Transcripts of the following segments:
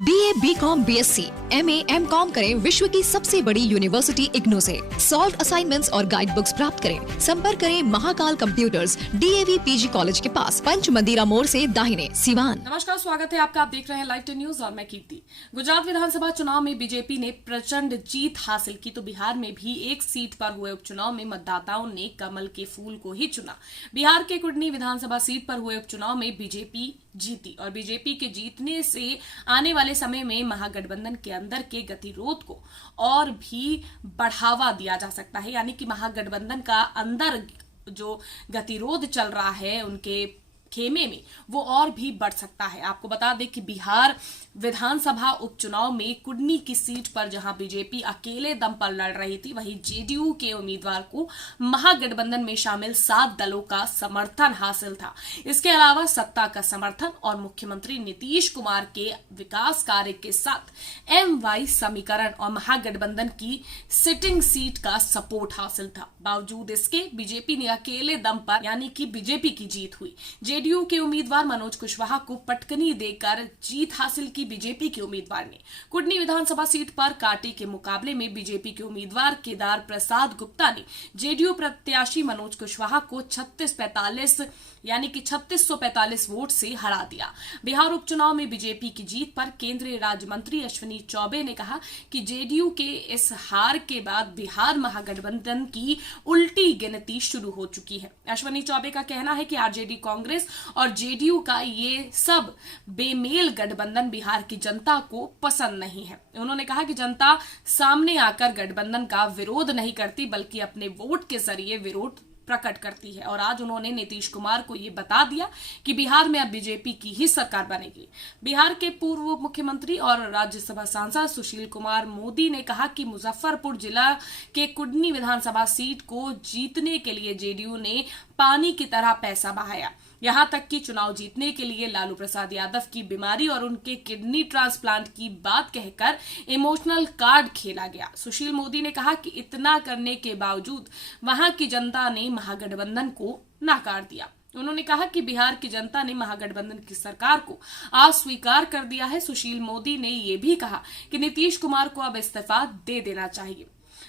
BA, BCom, BSc, MA, MCom करें विश्व की सबसे बड़ी यूनिवर्सिटी इग्नू से। सॉल्व असाइनमेंट्स और गाइड बुक्स प्राप्त करें। संपर्क करें Mahakal computers, DAV PG college के पास, पंच मंदिरा मोड़ से दाहिने, सिवान। नमस्कार, स्वागत है आपका। आप देख रहे हैं लाइव 10 न्यूज और मैं कीर्ति। गुजरात विधानसभा चुनाव में बीजेपी ने प्रचंड जीत हासिल की तो बिहार में भी एक सीट पर हुए उपचुनाव में मतदाताओं ने कमल के फूल को ही चुना। बिहार के कुडनी विधानसभा सीट पर हुए उपचुनाव में बीजेपी जीती और बीजेपी के जीतने से आने वाले समय में महागठबंधन के अंदर के गतिरोध को और भी बढ़ावा दिया जा सकता है। यानी कि महागठबंधन का अंदर जो गतिरोध चल रहा है उनके खेमे में, वो और भी बढ़ सकता है। आपको बता दें कि बिहार विधानसभा उपचुनाव में कुडनी की सीट पर जहां बीजेपी अकेले दम पर लड़ रही थी, वहीं जेडीयू के उम्मीदवार को महागठबंधन में शामिल 7 दलों का समर्थन हासिल था। इसके अलावा सत्ता का समर्थन और मुख्यमंत्री नीतीश कुमार के विकास कार्य के साथ MY समीकरण और महागठबंधन की सिटिंग सीट का सपोर्ट हासिल था। बावजूद इसके बीजेपी ने अकेले दम पर यानी कि बीजेपी की जीत हुई। जेडीयू के उम्मीदवार मनोज कुशवाहा को पटकनी देकर जीत हासिल की बीजेपी के उम्मीदवार ने। कुडनी विधानसभा सीट पर कांटे के मुकाबले में बीजेपी के उम्मीदवार केदार प्रसाद गुप्ता ने जेडीयू प्रत्याशी मनोज कुशवाहा को 3645 यानी कि 3645 वोट से हरा दिया। बिहार उपचुनाव में बीजेपी की जीत पर केंद्रीय राज्य मंत्री अश्विनी चौबे ने कहा कि जेडीयू के इस हार के बाद बिहार महागठबंधन की उल्टी गिनती शुरू हो चुकी है। अश्विनी चौबे का कहना है कि आरजेडी, कांग्रेस और जेडीयू का ये सब बेमेल गठबंधन बिहार की जनता को पसंद नहीं है। उन्होंने कहा कि जनता सामने आकर गठबंधन का विरोध नहीं करती बल्कि अपने वोट के जरिए विरोध प्रकट करती है। और आज उन्होंने नीतीश कुमार को यह बता दिया कि बिहार में अब बीजेपी की ही सरकार बनेगी। बिहार के पूर्व मुख्यमंत्री और राज्यसभा सांसद सुशील कुमार मोदी ने कहा कि मुजफ्फरपुर जिला के कुडनी विधानसभा सीट को जीतने के लिए जेडीयू ने पानी की तरह पैसा बहाया। यहां तक कि चुनाव जीतने के लिए लालू प्रसाद यादव की बीमारी और उनके किडनी ट्रांसप्लांट की बात कहकर इमोशनल कार्ड खेला गया। सुशील मोदी ने कहा कि इतना करने के बावजूद वहां की जनता ने महागठबंधन को नकार दिया। उन्होंने कहा कि बिहार की जनता ने महागठबंधन की सरकार को अस्वीकार कर दिया है। सुशील मोदी ने यह भी कहा कि नीतीश कुमार को अब इस्तीफा दे देना चाहिए।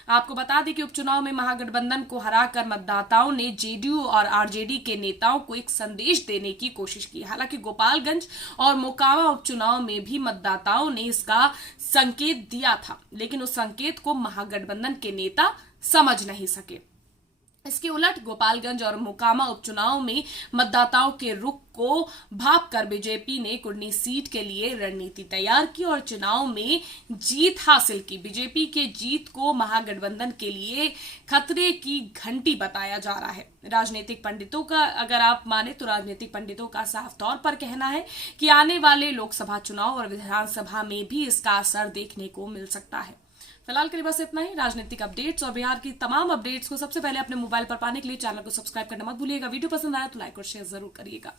आपको बता दें कि उपचुनाव में महागठबंधन को हराकर मतदाताओं ने जेडीयू और आरजेडी के नेताओं को एक संदेश देने की कोशिश की। हालांकि गोपालगंज और मोकामा उपचुनाव में भी मतदाताओं ने इसका संकेत दिया था, लेकिन उस संकेत को महागठबंधन के नेता समझ नहीं सके। इसके उलट गोपालगंज और मोकामा उपचुनाव में मतदाताओं के रुख को भांपकर बीजेपी ने कुडनी सीट के लिए रणनीति तैयार की और चुनाव में जीत हासिल की। बीजेपी के जीत को महागठबंधन के लिए खतरे की घंटी बताया जा रहा है। राजनीतिक पंडितों का अगर आप माने तो राजनीतिक पंडितों का साफ तौर पर कहना है कि आने वाले लोकसभा चुनाव और विधानसभा में भी इसका असर देखने को मिल सकता है। फिलहाल के लिए बस इतना ही। राजनीतिक अपडेट्स और बिहार की तमाम अपडेट्स को सबसे पहले अपने मोबाइल पर पाने के लिए चैनल को सब्सक्राइब करना मत भूलिएगा। वीडियो पसंद आया तो लाइक और शेयर जरूर करिएगा।